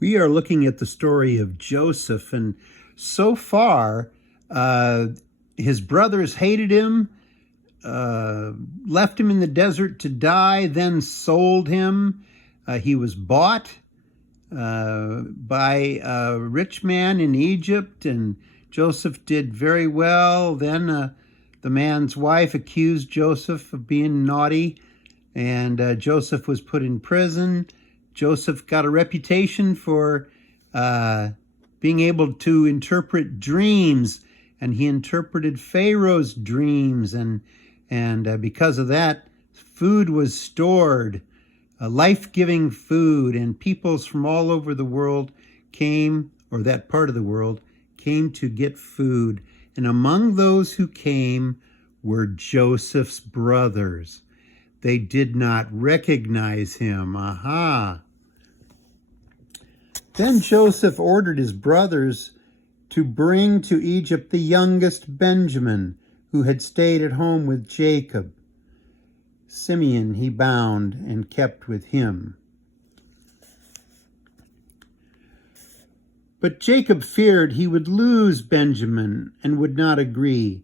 We are looking at the story of Joseph, and so far, his brothers hated him, left him in the desert to die, then sold him. He was bought by a rich man in Egypt, and Joseph did very well. Then the man's wife accused Joseph of being naughty, and Joseph was put in prison. Joseph got a reputation for being able to interpret dreams, and he interpreted Pharaoh's dreams, and because of that, food was stored, life-giving food, and peoples from all over the world came, or that part of the world, came to get food. And among those who came were Joseph's brothers. They did not recognize him. Aha! Then Joseph ordered his brothers to bring to Egypt the youngest Benjamin, who had stayed at home with Jacob. Simeon he bound and kept with him. But Jacob feared he would lose Benjamin and would not agree.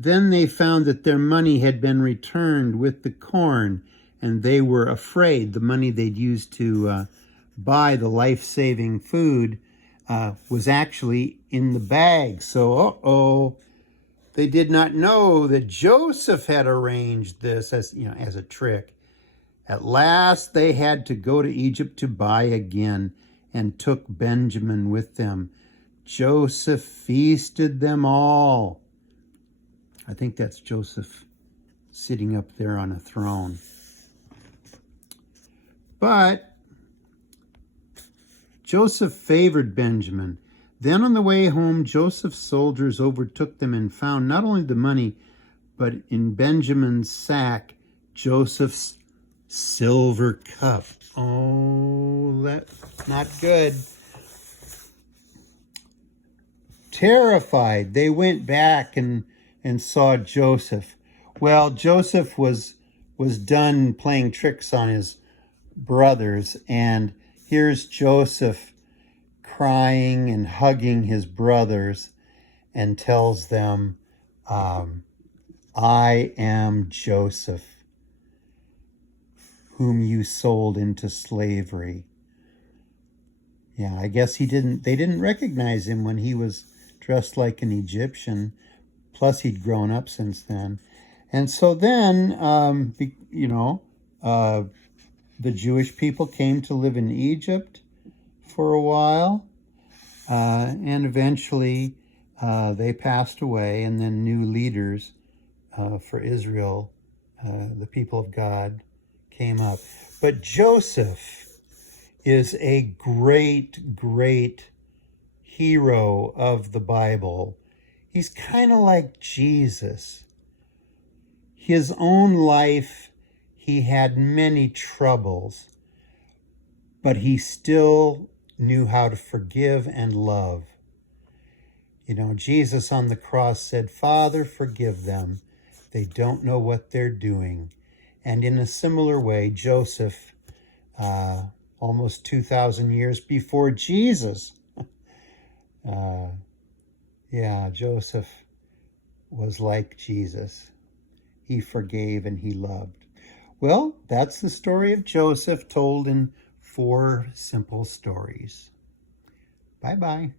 Then they found that their money had been returned with the corn, and they were afraid the money they'd used to buy the life-saving food was actually in the bag. So, they did not know that Joseph had arranged this as a trick. At last they had to go to Egypt to buy again, and took Benjamin with them. Joseph feasted them all. I think that's Joseph sitting up there on a throne. But Joseph favored Benjamin. Then on the way home, Joseph's soldiers overtook them and found not only the money, but in Benjamin's sack, Joseph's silver cup. Oh, that's not good. Terrified, they went back and saw Joseph. Well, Joseph was done playing tricks on his brothers, and here's Joseph crying and hugging his brothers and tells them, I am Joseph, whom you sold into slavery. Yeah, I guess they didn't recognize him when he was dressed like an Egyptian. Plus, he'd grown up since then. And so then, the Jewish people came to live in Egypt for a while. And eventually, they passed away. And then new leaders for Israel, the people of God, came up. But Joseph is a great, great hero of the Bible. He's kind of like Jesus. His own life, he had many troubles, but he still knew how to forgive and love. Jesus on the cross said, Father, forgive them. They don't know what they're doing. And in a similar way, Joseph, almost 2,000 years before Jesus, Joseph was like Jesus. He forgave and he loved. Well, that's the story of Joseph told in 4 simple stories. Bye-bye.